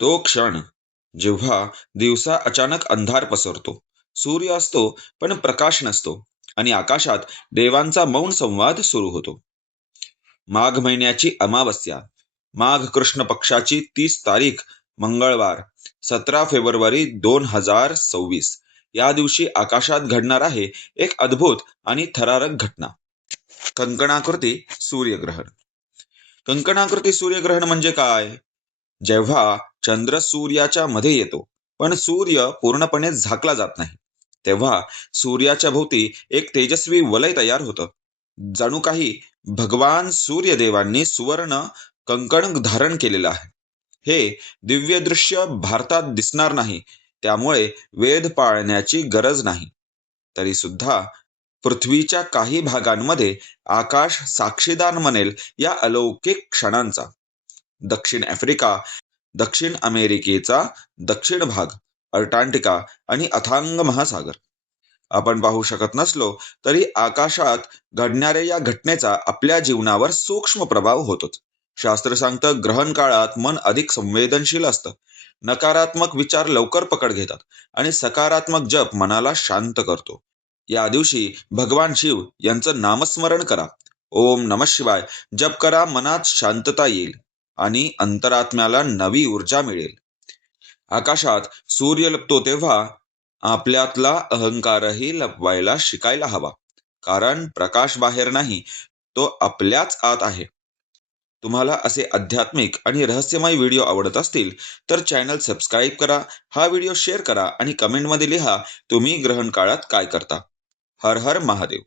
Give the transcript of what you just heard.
तो क्षण जेव्हा दिवसा अचानक अंधार पसरतो, सूर्य असतो पण प्रकाश नसतो आणि आकाशात देवांचा मौन संवाद सुरू होतो. माघ महिन्याची अमावस्या, माघ कृष्ण पक्षाची 30 तारीख, मंगळवार, 17 फेब्रुवारी 2026. या दिवशी आकाशात घडणार आहे एक अद्भुत आणि थरारक घटना. कंकणाकृती सूर्यग्रहण. कंकणाकृती सूर्यग्रहण म्हणजे काय? जेव्हा चंद्र सूर्याच्या मध्ये येतो पण सूर्य पूर्णपणे झाकला जात नाही, तेव्हा सूर्याच्या भोवती एक तेजस्वी वलय तयार होतं. जणू काही भगवान सूर्यदेवांनी सुवर्ण कंकण धारण केलेलं आहे. हे दिव्य दृश्य भारतात दिसणार नाही, त्यामुळे वेध पाळण्याची गरज नाही. तरी सुद्धा पृथ्वीच्या काही भागांमध्ये आकाश साक्षीदार बनेल या अलौकिक क्षणांचा. दक्षिण आफ्रिका, दक्षिण अमेरिकेचा दक्षिण भाग, अंटार्क्टिका आणि अथांग महासागर. आपण पाहू शकत नसलो तरी आकाशात घडणाऱ्या या घटनेचा आपल्या जीवनावर सूक्ष्म प्रभाव होतोच. शास्त्र सांगतं, ग्रहण काळात मन अधिक संवेदनशील असतं. नकारात्मक विचार लवकर पकड घेतात आणि सकारात्मक जप मनाला शांत करतो. या दिवशी भगवान शिव यांचं नामस्मरण करा. ओम नमः शिवाय जप करा, मनात शांतता येईल आणि अंतरात्म्याला नवी ऊर्जा मिळेल. आकाशात सूर्य लपतो तेव्हा आपल्यातला अहंकारही लपवायला शिकायला हवा. कारण प्रकाश बाहेर नाही, तो आपल्याच आत आहे. तुम्हाला असे आध्यात्मिक आणि रहस्यमय व्हिडिओ आवडत असतील तर चॅनल सबस्क्राईब करा, हा व्हिडिओ शेअर करा आणि कमेंटमध्ये लिहा तुम्ही ग्रहण काळात काय करता. हर हर महादेव.